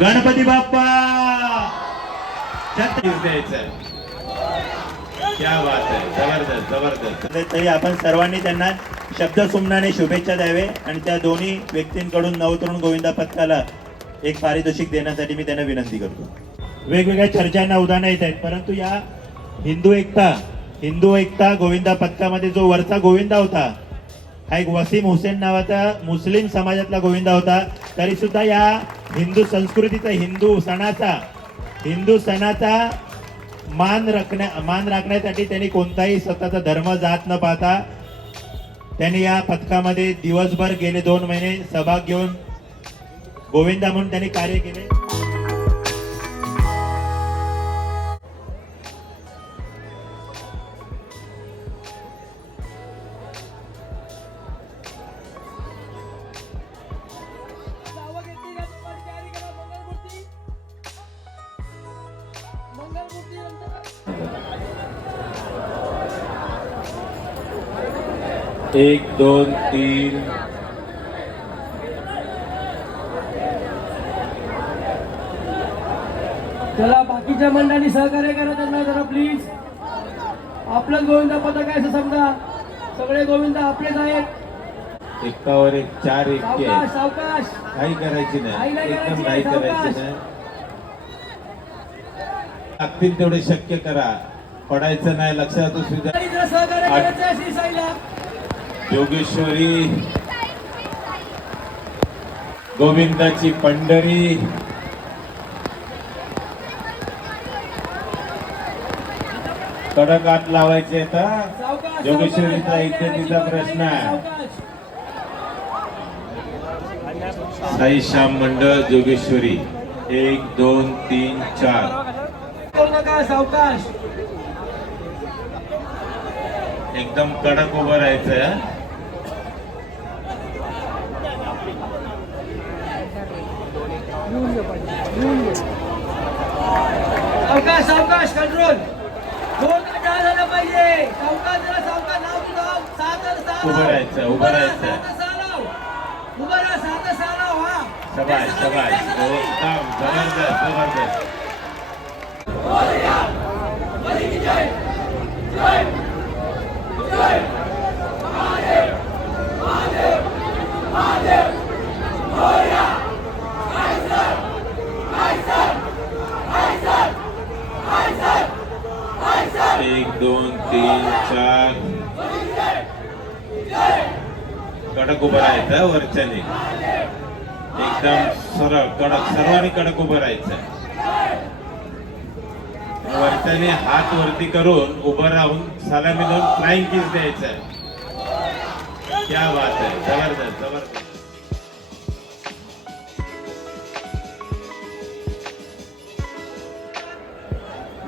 गणपती बाप्पा! जबरदस्त तरी आपण सर्वांनी त्यांना शब्द सुमनाने शुभेच्छा द्यावे आणि त्या दोन्ही व्यक्तींकडून नवतरुण गोविंदा पथकाला एक पारितोषिक देण्यासाठी मी त्यांना विनंती करतो. वेगवेगळ्या चर्चांना उदाहरणं येत आहेत परंतु या हिंदू एकता हिंदू एकता गोविंदा पथकामध्ये जो वरचा गोविंदा होता हा एक वसीम हुसेन नावाचा मुस्लिम समाजातला गोविंदा होता तरी सुद्धा या हिंदू संस्कृतीचा हिंदू सणाचा हिंदू सणाचा मान राखण्या मान राखण्यासाठी त्यांनी कोणताही स्वतःचा धर्म जात न पाहता त्यांनी या पथकामध्ये दिवसभर गेले दोन महिने सहभाग घेऊन गोविंदा म्हणून त्यांनी कार्य केले. एक दोन तीन. चला बाकीच्या मंडळी सहकार्य करा त्यांना जरा प्लीज आपलंच गोविंदा पथक आहे असं समजा. सगळे गोविंदा आपलेच आहेत. एकावर एक चार इतके सावकाश काही करायची नाही. नाही एकदम करायची, काही करायची. नाही. लागतील तेवढे शक्य करा. पडायचं नाही लक्षात असू द्या. सहकार्य. करायचं श्री साईला. योगेश्वरी गोविंदाची पंढरी कडक आत लावायचे आता योगेश्वरीचा सावकाश. इज्जतीचा प्रश्न आहे. साई श्याम मंडळ जोगेश्वरी. एक दोन तीन चार. सावकाश? एकदम कडक उभं राहायचं हं? सावकाश सावकाश कंट्रोल झालं पाहिजे सावकाश जरा सावकाश नाव तू नाव सात उभं. राहायचं, उभं उभं राहा, राहायचं. उभं राहा सात सहा लाव, हा शबाश शबाश एकदम जबरदस्त जबरदस्त एक दोन तीन चार राहायचं वरच्याने एकदम सरळ कडक सर्वांनी कडक उभं राहायचं. वरच्याने हात वरती करून उभं राहून सलामी दोन फ्लाइंग किस द्यायचं. क्या बात आहे. जबरदस्त जबरदस्त.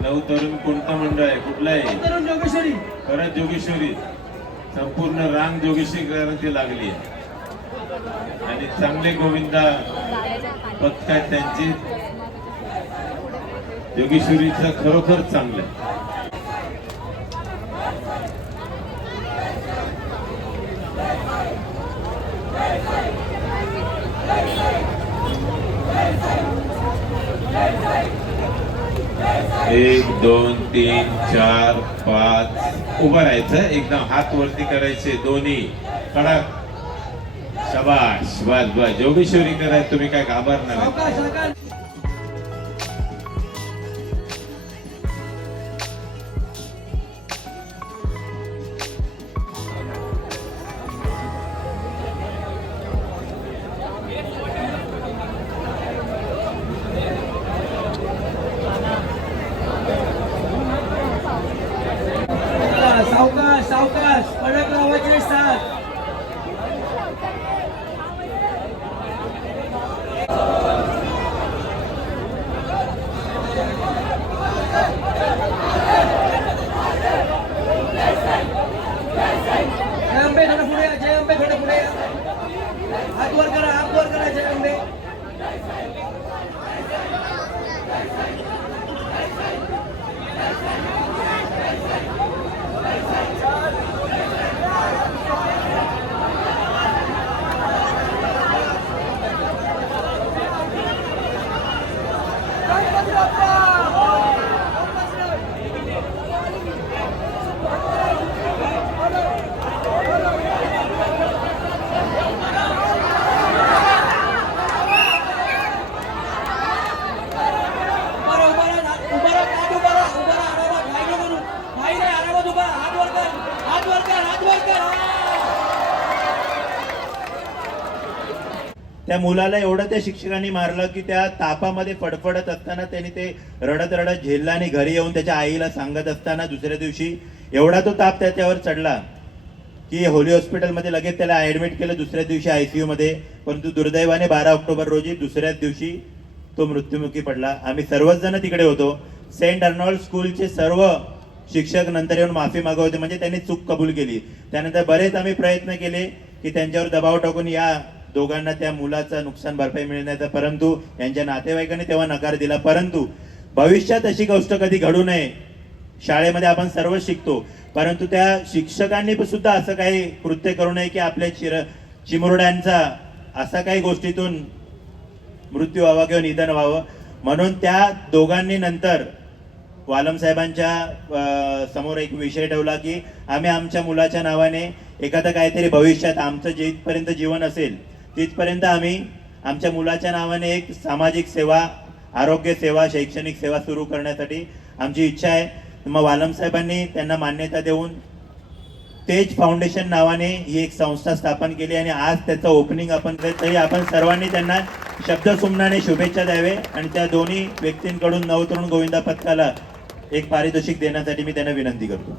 नऊ तरुण कोणतं मंडळ आहे? कुठलं आहे? जोगेश्वरी. खरंच जोगेश्वरी. संपूर्ण रांग जोगेश्वरी लागली आहे. आणि चांगले गोविंदा पथक आहेत त्यांची. योगेश्वरीचं खरोखर चांगलं एक दोन तीन चार पाच. उभं राहायचं. एकदम हात वरती करायचे. दोन्ही. कडक. शबाश बस बस जोगेश्वरी करायचं तुम्ही काय घाबरणार मुलाला एवढं त्या शिक्षकांनी मारलं की त्या तापामध्ये फडफडत असताना त्यांनी ते रडत रडत झेललं आणि घरी येऊन त्याच्या आईला सांगत असताना दुसऱ्या दिवशी एवढा तो ताप त्याच्यावर चढला की होली हॉस्पिटलमध्ये लगेच त्याला ऍडमिट केलं दुसऱ्या दिवशी आयसीयू मध्ये परंतु दुर्दैवाने बारा ऑक्टोबर रोजी दुसऱ्याच दिवशी तो मृत्युमुखी पडला. आम्ही सर्वच जण तिकडे होतो. सेंट अर्नॉल्ड स्कूलचे सर्व शिक्षक नंतर येऊन माफी मागवते म्हणजे त्यांनी चूक कबूल केली. त्यानंतर बरेच आम्ही प्रयत्न केले की त्यांच्यावर दबाव टाकून या दोघांना त्या मुलाचं नुकसान भरपाई मिळण्याचा परंतु यांच्या नातेवाईकांनी तेव्हा नकार दिला. परंतु भविष्यात अशी गोष्ट कधी घडू नये शाळेमध्ये आपण सर्व शिकतो. परंतु त्या शिक्षकांनी पण सुद्धा असं काही कृत्य करू नये की आपल्या चिर चिमुरड्यांचा असा काही गोष्टीतून मृत्यू व्हावा किंवा निधन व्हावं. म्हणून त्या दोघांनी नंतर वालम साहेबांच्या समोर एक विषय ठेवला की आम्ही आमच्या मुलाच्या नावाने एखादं काहीतरी भविष्यात आमचं जिथपर्यंत जीवन असेल तिथपर्यंत आम्ही आमच्या मुलाच्या नावाने एक सामाजिक सेवा आरोग्य सेवा शैक्षणिक सेवा सुरू करण्यासाठी आमची इच्छा आहे. मग वालमसाहेबांनी त्यांना मान्यता देऊन तेज फाउंडेशन नावाने ही एक संस्था स्थापन केली आणि आज त्याचं ओपनिंग आपण तरी आपण सर्वांनी त्यांना शब्दसुमनाने शुभेच्छा द्यावे आणि त्या दोन्ही व्यक्तींकडून नवतरुण गोविंदा पथकाला एक पारितोषिक देण्यासाठी मी त्यांना विनंती करतो.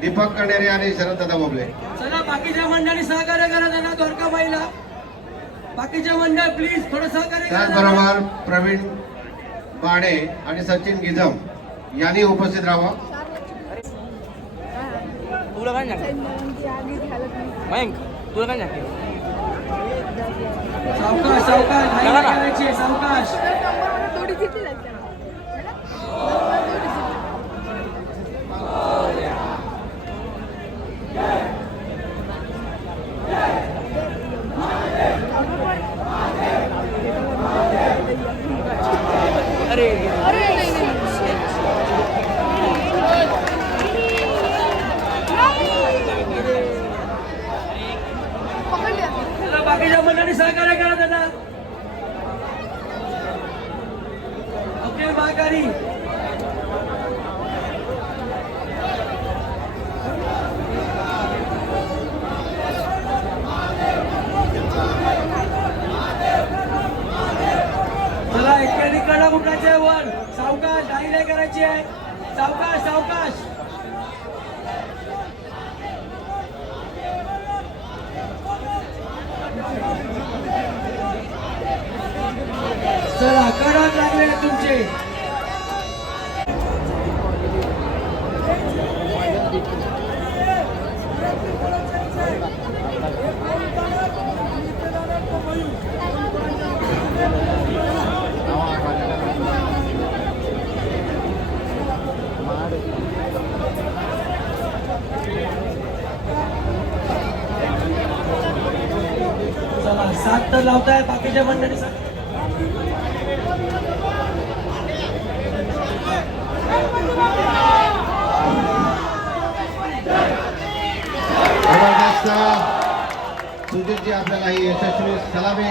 दीपक कणेरे आणि शरददादा बोबले चला बाकीच्या मंडळी सहकार्य करा त्यांना द्वारका बाईला बाकीच्या मंडळ प्लीज थोडं सहकार्य. त्याचबरोबर प्रवीण बाणे आणि सचिन गिजम यांनी उपस्थित राहावं. तुला काय नाही? मयंक तुला काय नाही? सावकाश सावकाश सावकाश थोडी किती लागते ना अरे अरे नाही नाही पकडले चला बाकीच्या मंडळी सहकार्य करा दादा अब्दुल महाकारी चला एकट्याने कडा उठायचे वर सावकाश घाई नाही करायची आहे. सावकाश सावकाश. चला कडक लागले तुमचे. सात तर लावताय बाकीच्या मंडळी सात सुजितजी आपल्याला ही यशस्वी सलामी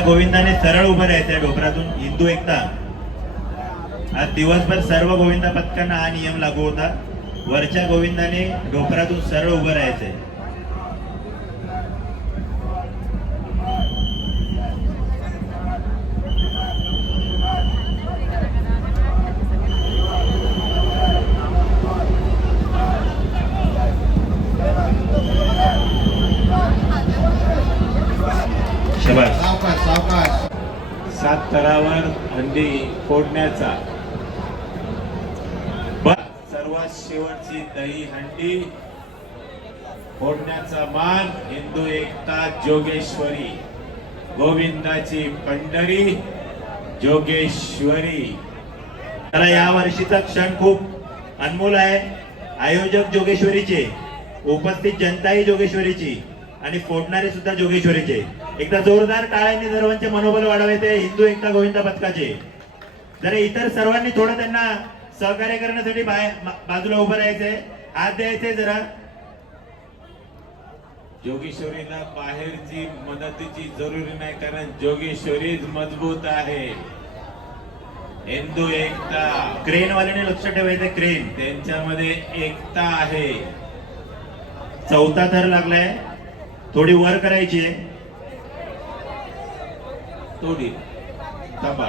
आता गोविंदाने सरळ उभं राहायचंय डोपरातून. हिंदू एकता. आज दिवसभर सर्व गोविंदा पथकांना हा नियम लागू होता. वरच्या गोविंदाने डोपरातून सरळ उभं राहायचंय शबाश सावकाश सावकाश सात थरावर हंडी फोडण्याचा. सर्वात शेवटची दही हंडी फोडण्याचा मान हिंदू एकता जोगेश्वरी. गोविंदाची पंढरी जोगेश्वरी. तर या वर्षीचा क्षण खूप अनमोल आहे. आयोजक जोगेश्वरीचे उपस्थित जनताही जोगेश्वरीची आणि फोडणारे सुद्धा जोगेश्वरीचे. एकदा जोरदार टाळ्यांनी सर्वांचे मनोबल वाढवावे ते हिंदू एकता गोविंदा पथकाचे. जरा इतर सर्वांनी थोडं त्यांना सहकार्य करण्यासाठी बाजूला उभं राहायचंय हात द्यायचे जरा. जोगेश्वरीला बाहेरची मदतीची जरुरी नाही कारण जोगेश्वरीच मजबूत आहे. हिंदू एकता. क्रेन वाल्याने लक्ष ठेवायचं क्रेन. त्यांच्यामध्ये एकता आहे. चौथा थर लागलाय. थोडी वर करायची आहे. तोडी तबा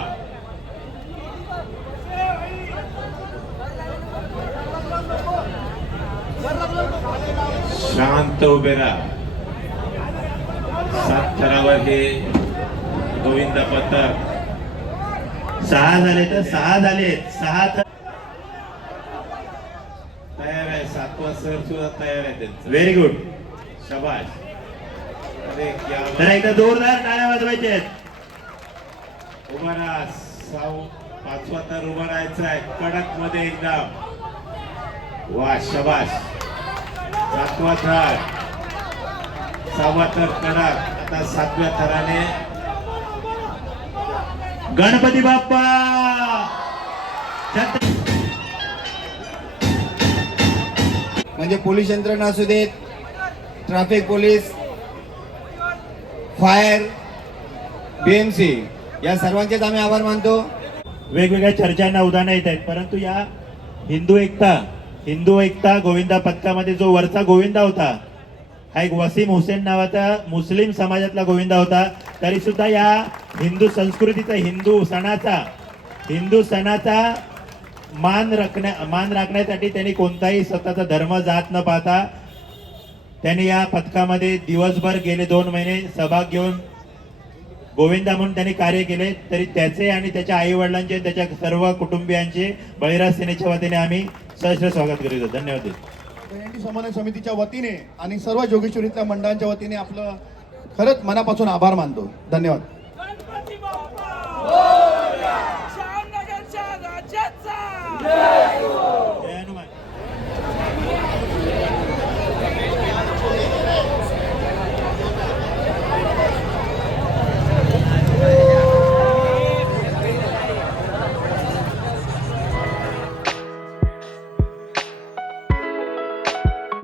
शांत उभे राहा सात थरावर हे गोविंद पथक सहा झाले तर सहा झाले. सहा तयार आहे. सातवा सर सुद्धा तयार आहे त्यांचा. व्हेरी गुड शबाश अरे तर एकदा जोरदार टाळ्या वाजवायच्या आहेत. उभा राहा साऊ पाचवा तर उभा राहायचा आहे. कडकमध्ये एकदम वा शबाश सातवा थर सहावा तर कडक आता सातव्या थराने गणपती बाप्पा! म्हणजे पोलीस यंत्रणा असू देत ट्रॅफिक पोलीस फायर बीएमसी या सर्वांचेच आम्ही आभार मानतो. वेगवेगळ्या चर्चांना उदाहरणं येत आहेत परंतु या हिंदू एकता हिंदू एकता गोविंदा पथकामध्ये जो वरचा गोविंदा होता हा एक वसीम हुसेन नावाचा मुस्लिम समाजातला गोविंदा होता. तरी सुद्धा या हिंदू संस्कृतीचा हिंदू सणाचा हिंदू सणाचा मान राखण्या मान राखण्यासाठी त्यांनी कोणताही स्वतःचा धर्म जात न पाहता त्यांनी या पथकामध्ये दिवसभर गेले दोन महिने सहभाग घेऊन गोविंदा म्हणून त्यांनी कार्य केले तरी त्याचे आणि त्याच्या आईवडिलांचे त्याच्या सर्व कुटुंबियांचे बळीराज सेनेच्या वतीने आम्ही सहस्र स्वागत करीत धन्यवाद. समन्वय समितीच्या वतीने आणि सर्व जोगेश्वरीतल्या मंडळांच्या वतीने आपलं खरंच मनापासून आभार मानतो. धन्यवाद.